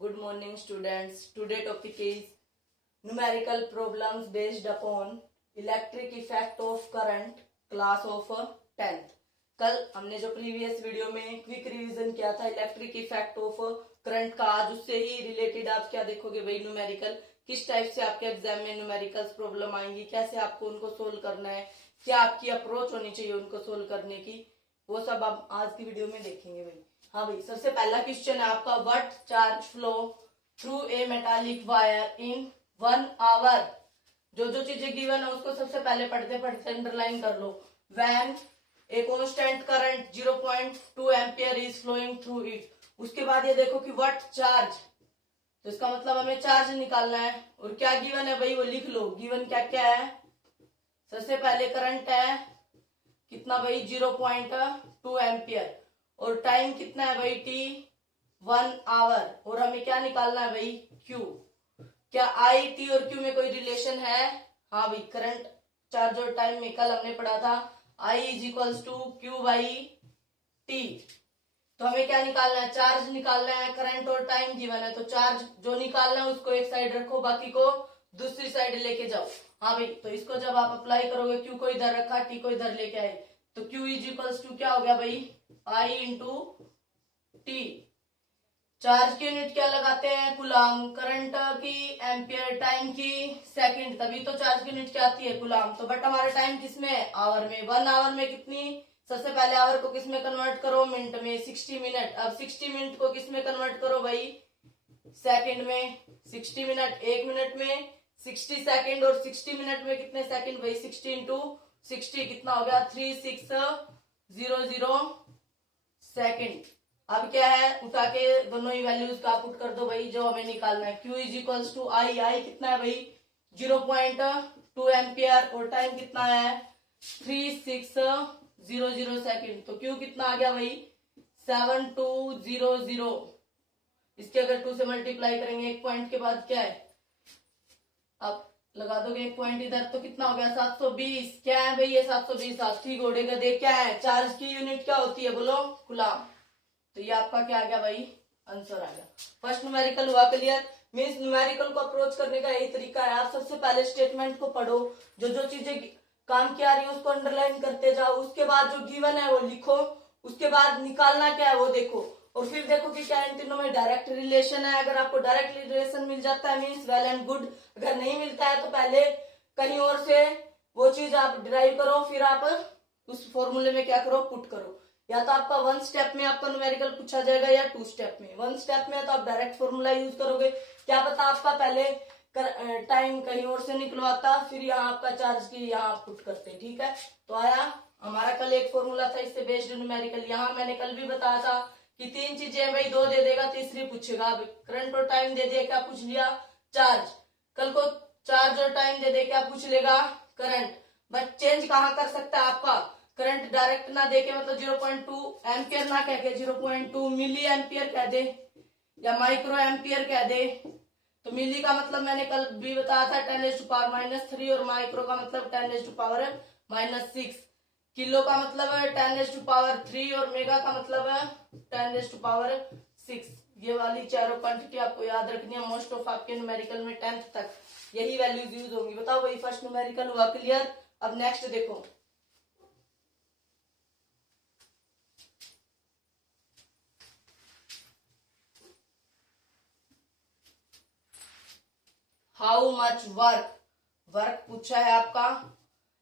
Good morning, students. Today topic is numerical problems based upon electric effect of current, class of 10th. कल हमने जो previous video में quick revision किया था electric effect of current का, आज उससे ही रिलेटेड आप क्या देखोगे भाई, न्यूमेरिकल किस टाइप से आपके एग्जाम में न्यूमेरिकल्स प्रॉब्लम आएंगी, कैसे आपको उनको सोल्व करना है, क्या आपकी अप्रोच होनी चाहिए उनको सोल्व करने की, वो सब आप आज की वीडियो में देखेंगे भाई। हाँ भाई, सबसे पहला क्वेश्चन है आपका, what charge flow through a metallic wire in 1 hour. जो चीजें गिवन है उसको सबसे पहले पढ़ते पढ़ते अंडरलाइन कर लो। When a constant current 0.2 ampere is flowing through it. उसके बाद ये देखो कि व्हाट चार्ज, तो इसका मतलब हमें चार्ज निकालना है। और क्या गिवन है भाई वो लिख लो। गिवन क्या क्या है, सबसे पहले करंट है कितना भाई, 0.2 एम्पियर, और टाइम कितना है भाई, टी 1 आवर। और हमें क्या निकालना है भाई, क्यू। क्या आई टी और क्यू में कोई रिलेशन है? हाँ भाई, करंट चार्ज और टाइम में कल हमने पढ़ा था I is equals to Q by T. तो हमें क्या निकालना है, चार्ज निकालना है। करंट और टाइम गिवन है तो चार्ज जो निकालना है उसको एक साइड रखो, बाकी को दूसरी साइड लेके जाओ। हाँ भाई, तो इसको जब आप अप्लाई करोगे, क्यू को इधर रखा, टी को इधर लेके आए, तो क्यू इज इक्वल्स टू क्या हो गया भाई, आई इंटू टी। चार्ज की यूनिट क्या लगाते हैं, कूलाम। करंट की एम्पियर, टाइम की सेकंड, तभी तो चार्ज की यूनिट क्या आती है, कूलाम। तो बट हमारा टाइम किसमें है, आवर में। 1 आवर में कितनी, सबसे पहले आवर को किसमें कन्वर्ट करो, मिनट में, 60 मिनट। अब 60 मिनट को किसमें कन्वर्ट करो भाई, सेकंड में। 60 मिनट 1 मिनट में, 60 सेकंड, और 60 मिनट में कितने सेकंड भाई, 60 इंटू 60 कितना हो गया, 3600 सेकंड। अब क्या है, उठा के दोनों ही वैल्यूज का पुट कर दो भाई, जो हमें निकालना है। Q इज इक्वल्स टू आई। आई कितना है भाई, 0.2 एम्पियर, और टाइम कितना है 3600 सेकंड। तो Q कितना आ गया भाई, 7200। इसके अगर 2 से मल्टीप्लाई करेंगे, एक पॉइंट के बाद क्या है, अब लगा दोगे एक पॉइंट इधर, तो कितना हो गया 720। क्या है भाई ये 720, हाथी घोड़े गधे क्या है, चार्ज की यूनिट क्या होती है बोलो, कूलाम। तो ये आपका क्या आ गया भाई, आंसर आ गया। फर्स्ट न्यूमेरिकल हुआ क्लियर। मीन्स न्यूमेरिकल को अप्रोच करने का यही तरीका है, आप सबसे पहले स्टेटमेंट को पढ़ो, जो चीजें काम की आ रही है उसको अंडरलाइन करते जाओ, उसके बाद जो गिवन है वो लिखो, उसके बाद निकालना क्या है वो देखो, और फिर देखो कि क्या इन तीनों में डायरेक्ट रिलेशन है। अगर आपको डायरेक्ट रिलेशन मिल जाता है मीन्स वेल एंड गुड, अगर नहीं मिलता है तो पहले कहीं और से वो चीज आप डिराइव करो, फिर आप उस फॉर्मूले में क्या करो, पुट करो। या तो आपका 1 स्टेप में आपका न्यूमेरिकल पूछा जाएगा, या 2 स्टेप में। 1 स्टेप में तो आप डायरेक्ट फॉर्मूला यूज करोगे, क्या पता आपका पहले टाइम कहीं और से निकलवाता, फिर यहाँ आपका चार्ज की यहाँ पुट करते, ठीक है। तो आया हमारा कल एक फॉर्मूला था इससे बेस्ड न्यूमेरिकल। यहाँ मैंने कल भी बताया था कि 3 चीजें भाई, 2 दे देगा, तीसरी पूछेगा। करंट और टाइम दे दिया, क्या पूछ लिया, चार्ज। कल को चार्ज और टाइम दे दे, क्या पूछ लेगा, करंट। बट चेंज कहाँ कर सकता है आपका, करंट डायरेक्ट ना देके, मतलब 0.2 एम्पियर ना कह के 0.2 मिली एम्पियर कह दे, या माइक्रो एम्पियर कह दे। तो मिली का मतलब मैंने कल भी बताया था 10⁻³ और माइक्रो का मतलब 10⁻⁻6। किलो का मतलब है 10⁻³ और मेगा का मतलब है 10⁻6। ये वाली चारों क्वांटिटी आपको याद रखनी है। मोस्ट ऑफ आपके न्यूमेरिकल में 10th तक यही वैल्यूज यूज होंगी। बताओ वही फर्स्ट न्यूमेरिकल हुआ क्लियर। अब नेक्स्ट देखो, हाउ मच वर्क पूछा है आपका,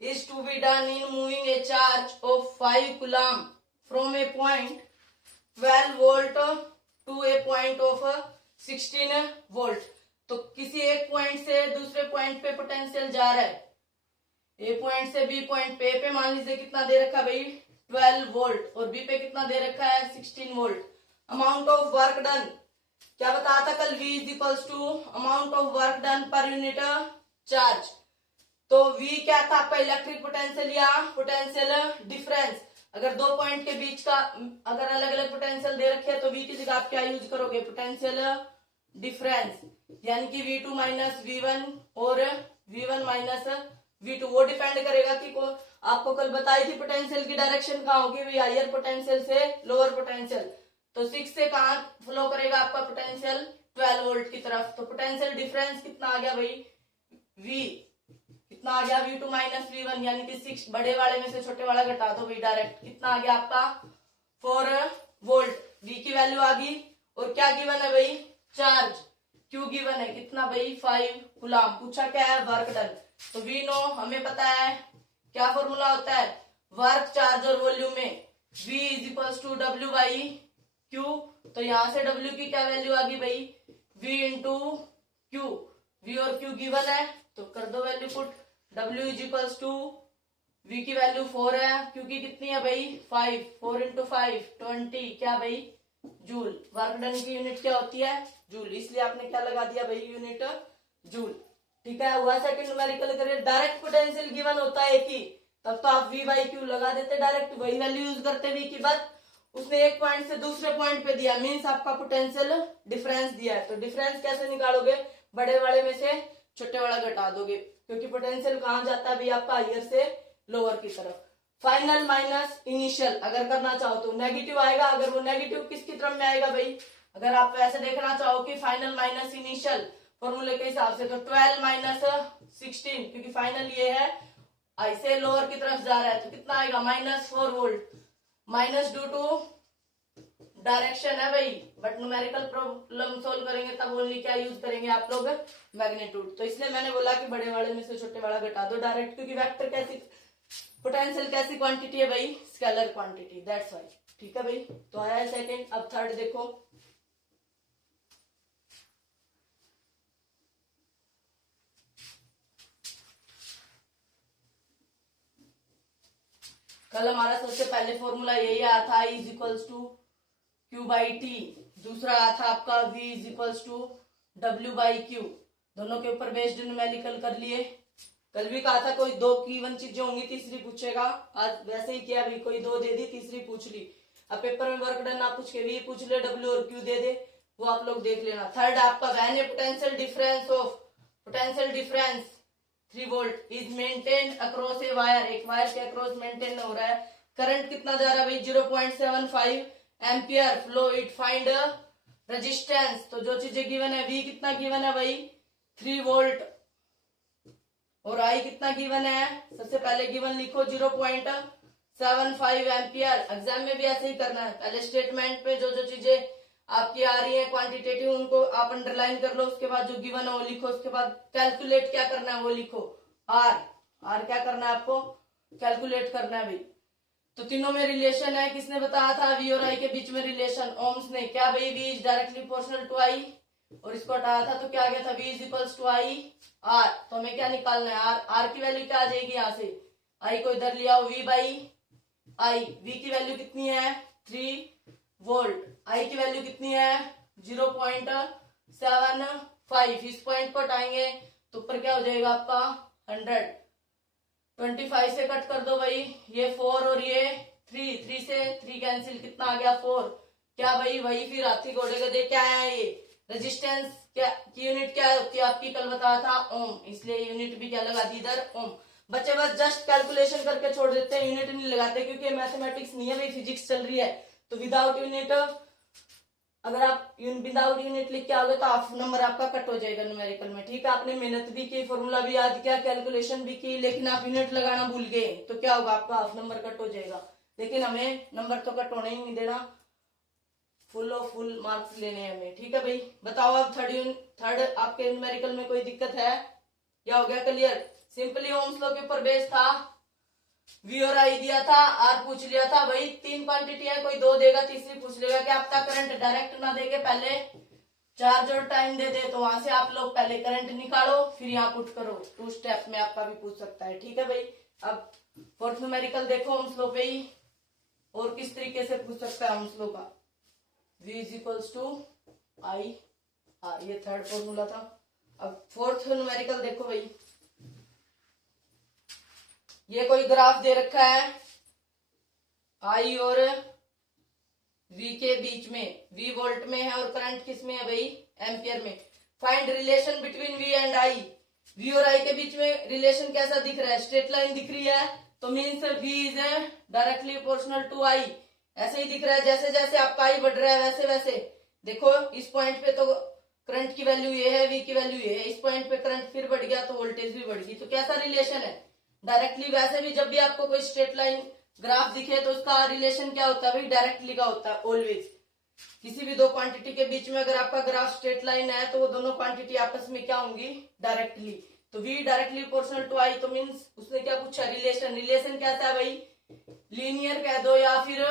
is to be done in moving a charge of 5 coulomb from a point 12 volt to a point of 16 volt. तो किसी एक पॉइंट से दूसरे पॉइंट पे पोटेंशियल जा रहा है, ए पॉइंट से बी पॉइंट पे मान लीजिए कितना दे रखा भाई 12 वोल्ट, और बी पे कितना दे रखा है 16 volt. Amount of work done क्या बताया था कल, V is equals to amount of work done per unit charge. तो V क्या था आपका, इलेक्ट्रिक पोटेंशियल या पोटेंशियल डिफरेंस। अगर 2 पॉइंट के बीच का अगर अलग अलग पोटेंशियल दे रखे हैं तो V की जगह आप क्या यूज करोगे, पोटेंशियल डिफरेंस, यानी कि V2 माइनस V1 और V1 माइनस V2। वो डिपेंड करेगा कि आपको कल बताई थी पोटेंशियल की डायरेक्शन कहाँ होगी भाई, हायर पोटेंशियल से लोअर पोटेंशियल। तो 6 से कहाँ फ्लो करेगा आपका पोटेंशियल, 12 वोल्ट की तरफ। तो पोटेंशियल डिफरेंस कितना आ गया भाई, V कितना आ गया, V2 माइनस V1, यानी कि 6, बड़े वाले में से छोटे वाला घटा दो भाई डायरेक्ट, कितना आ गया आपका 4 वोल्ट। V की वैल्यू आ गई, और क्या गिवन है भाई, चार्ज Q गिवन है, कितना भाई 5 कूलम। पूछा क्या है, वर्क डन। तो V नो हमें पता है क्या फॉर्मूला होता है, वर्क चार्ज और वॉल्यूम में V is equals to W by Q। तो यहां से W की क्या वैल्यू आ गई भाई, V इंटू Q। V और Q गिवन है तो कर दो value put. W is equals to, V की वैल्यू 4 है, Q की कितनी है भाई 5, 4 इंटू 5 20, क्या भाई जूल। वर्क डन की यूनिट क्या होती है, जूल, इसलिए आपने क्या लगा दिया भाई, यूनिट जूल। ठीक है, हुआ second numerical career. Direct potential given होता है एक ही, तब तो आप V बाई Q लगा देते डायरेक्ट, वही वैल्यू यूज करते V की। बात उसने एक पॉइंट से दूसरे पॉइंट पे दिया, मीन्स आपका पोटेंशियल डिफरेंस दिया है। तो डिफरेंस कैसे निकालोगे, बड़े वाले में से छोटे वाला घटा दोगे, क्योंकि पोटेंशियल कहां जाता है भाई आपका, हायर से लोअर की तरफ। फाइनल माइनस इनिशियल अगर करना चाहो तो नेगेटिव आएगा, अगर वो नेगेटिव किसकी तरफ में आएगा भाई, अगर आप ऐसे देखना चाहो कि फाइनल माइनस इनिशियल फॉर्मूले के हिसाब से, तो 12 माइनस 16, क्योंकि फाइनल ये है ऐसे लोअर की तरफ जा रहा है, तो कितना आएगा -4 volt. Minus due to direction है भाई, बट न्यूमेरिकल प्रॉब्लम सोल्व करेंगे तब ओनली क्या यूज करेंगे आप लोग, मैग्नीट्यूड। तो इसलिए मैंने बोला कि बड़े वाले में से छोटे वाला घटा दो डायरेक्ट, क्योंकि वेक्टर कैसी, पोटेंशियल कैसी क्वांटिटी है भाई, स्केलर क्वांटिटी, दैट्स व्हाई। ठीक है भाई, तो आया है सेकंड। अब थर्ड देखो, कल हमारा सबसे पहले फॉर्मूला यही आया था, I is equals to Q by T. दूसरा आया था आपका V is equals to W by Q। दोनों के ऊपर बेस्ड न्यूमेरिकल कर लिए। कल भी कहा था कोई 2 गिवन चीजें होंगी, तीसरी पूछेगा, आज वैसे ही किया भी, कोई 2 दे दी, तीसरी पूछ ली। अब पेपर में वर्क डन ना पूछ के V पूछ ले, W और Q दे दे, वो आप लोग देख लेना। थर्ड आपका when a potential difference 3 volt is maintained across a wire, एक वायर के अक्रॉस मेंटेन हो रहा है, करंट कितना जा रहा है भाई 0.75 ampere flow, it find resistance. तो जो चीजें गिवन है, V कितना गिवन है भाई 3 वोल्ट, और I कितना गिवन है, सबसे पहले गिवन लिखो 0.75 एम्पियर। एग्जाम में भी ऐसे ही करना है, पहले स्टेटमेंट पे जो जो चीजें आपकी आ रही है क्वांटिटेटिव, उनको आप अंडरलाइन कर लो, उसके बाद जो गिवन है वो लिखो, उसके बाद कैलकुलेट क्या करना है वो लिखो, आर क्या करना है आपको, कैलकुलेट करना है भाई। तो तीनों में रिलेशन है, किसने बताया था, V और I के बीच में रिलेशन, ओम्स ने। क्या भाई, V is directly proportional to I, और इसको हटाया था तो क्या आ गया था, V is equals to I R। तो हमें क्या निकालना है, R की वैल्यू क्या आ जाएगी, यहाँ से I को इधर लिया, V बाई I। V की वैल्यू कितनी है 3 वोल्ट, I की वैल्यू कितनी है 0.75। इस पॉइंट को हटाएंगे तो ऊपर क्या हो जाएगा आपका 100। 25 से कट कर दो भाई, ये 4 और ये 3 से 3 कैंसिल, कितना आ गया 4। क्या भाई, वही फिर हाथी घोड़े का देख क्या आया, ये रेजिस्टेंस क्या की यूनिट क्या होती है आपकी, कल बताया था ओम, इसलिए यूनिट भी क्या लगा दी इधर ओम। बच्चे बस जस्ट कैलकुलेशन करके छोड़ देते हैं, यूनिट नहीं लगाते, क्योंकि मैथमेटिक्स नहीं है भाई, फिजिक्स चल रही है। तो विदाउट यूनिट, अगर आप विदाउट यूनिट लिख के आओगे तो हाफ नंबर आपका कट हो जाएगा न्यूमेरिकल में। ठीक है, आपने मेहनत भी की, फॉर्मूला भी याद किया, कैलकुलेशन भी की, लेकिन आप यूनिट लगाना भूल गए तो क्या होगा, आपका हाफ नंबर कट हो जाएगा। लेकिन हमें नंबर तो कट होने ही नहीं देना, फुल मार्क्स लेने हैं हमें। ठीक है भाई, बताओ अब थर्ड आपके न्यूमेरिकल में कोई दिक्कत है, या हो गया क्लियर। सिंपली ओम्स लॉ के ऊपर बेस था, V और I दिया था, R पूछ लिया था भाई, 3 क्वांटिटी है, कोई 2 देगा, तीसरी पूछ लेगा कि आपका करंट डायरेक्ट ना देके पहले चार्ज और टाइम दे दे, तो वहां से आप लोग पहले करंट निकालो फिर यहाँ पुट करो, 2 स्टेप में आपका भी पूछ सकता है। ठीक है भाई, अब फोर्थ न्यूमेरिकल देखो ओम्स लॉ पे ही, और किस तरीके से पूछ सकता है ओम्स लॉ का, V is equals to I R, ये थर्ड फॉर्मूला था। अब फोर्थ न्यूमेरिकल देखो भाई, ये कोई ग्राफ दे रखा है I और V के बीच में, V वोल्ट में है और करंट किस में है भाई, एम्पियर में। Find relation between V and I। V और I के बीच में रिलेशन कैसा दिख रहा है, स्ट्रेट लाइन दिख रही है, तो means V is directly proportional to I, ऐसे ही दिख रहा है। जैसे जैसे आपका I बढ़ रहा है वैसे वैसे देखो, इस पॉइंट पे तो करंट की वैल्यू ये है, V की वैल्यू ये है, इस पॉइंट पे करंट फिर बढ़ गया तो वोल्टेज भी बढ़ गई। तो कैसा रिलेशन है? डायरेक्टली। वैसे भी जब भी आपको कोई स्ट्रेट लाइन ग्राफ दिखे तो उसका रिलेशन क्या होता है भाई? डायरेक्टली का होता है ऑलवेज। किसी भी दो क्वांटिटी के बीच में अगर आपका ग्राफ स्ट्रेट लाइन है तो वो दोनों क्वांटिटी आपस में क्या होंगी? डायरेक्टली। तो V directly proportional to I, तो मीन्स उसने क्या पूछा? रिलेशन। रिलेशन कैसा है भाई? लीनियर कह दो या फिर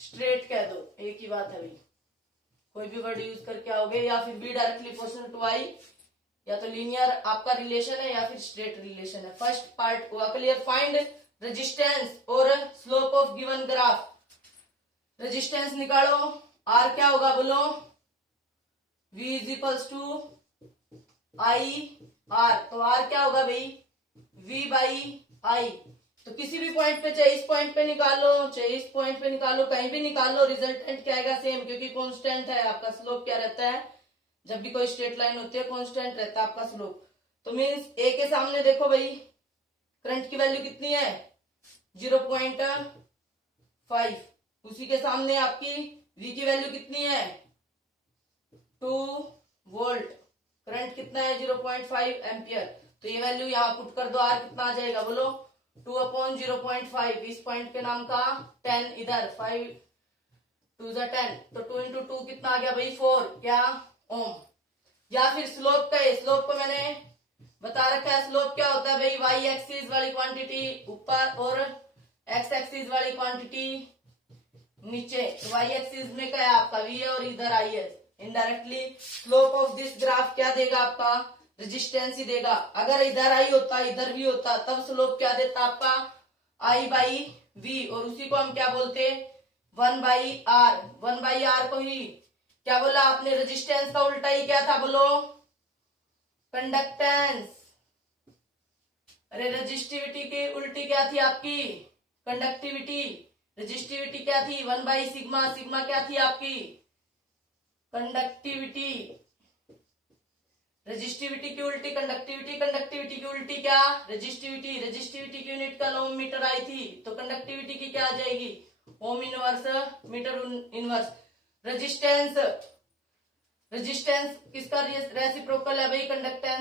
स्ट्रेट कह दो, एक ही बात है भाई। कोई भी वर्ड यूज करके आओगे, या फिर V directly proportional to I, या तो लीनियर आपका रिलेशन है या फिर स्ट्रेट रिलेशन है। फर्स्ट पार्ट हुआ क्लियर। फाइंड रेजिस्टेंस और slope of given graph. Resistance निकालो। R क्या होगा बोलो? V is equals to I R। तो R क्या होगा भाई? V by I। तो किसी भी पॉइंट पे, चाहे इस पॉइंट पे निकालो चाहे इस पॉइंट पे निकालो, कहीं भी निकालो, रिजल्टेंट क्या आएगा? सेम, क्योंकि कांस्टेंट है आपका। स्लोप क्या रहता है? जब भी कोई स्ट्रेट लाइन होती है कांस्टेंट रहता है आपका स्लोप। तो मीन्स A के सामने देखो भाई, करंट की वैल्यू कितनी है? 0.5। उसी के सामने आपकी V की वैल्यू कितनी है? 2 वोल्ट। करंट कितना है? 0.5 एम्पियर। तो ये वैल्यू यहाँ पुट कर दो। R कितना आ जाएगा बोलो? 2/0.5। इस पॉइंट के नाम का 10, इधर 5 2 10, तो 2 into 2 कितना आ गया भाई? 4 क्या? ओम। या फिर स्लोप का है, स्लोप को मैंने बता रखा है। स्लोप क्या होता है भाई? वाई एक्सिस वाली क्वांटिटी ऊपर और एक्स एक्सिस वाली क्वांटिटी नीचे। वाई एक्सिस में क्या है आपका? V है और इधर I है। Indirectly slope of this graph क्या देगा आपका? रेजिस्टेंस ही देगा। अगर इधर I होता इधर V होता तब स्लोप क्या देता आपका? I by V। और उसी को हम क्या बोलते? 1/R। 1/R को ही क्या बोला आपने? रेजिस्टेंस का उल्टा ही क्या था बोलो? कंडक्टेंस। अरे रेजिस्टिविटी की उल्टी क्या थी आपकी? कंडक्टिविटी। रेजिस्टिविटी क्या थी? 1/सिग्मा। सिग्मा क्या थी आपकी? कंडक्टिविटी। रेजिस्टिविटी की उल्टी कंडक्टिविटी, कंडक्टिविटी की उल्टी क्या? रेजिस्टिविटी। रेजिस्टिविटी की यूनिट कल ओम मीटर आई थी, तो कंडक्टिविटी की क्या आ जाएगी? Ohm inverse metre inverse. Resistance. Resistance किसका रेसिप्रोकल है भाई? कंडक्टेंस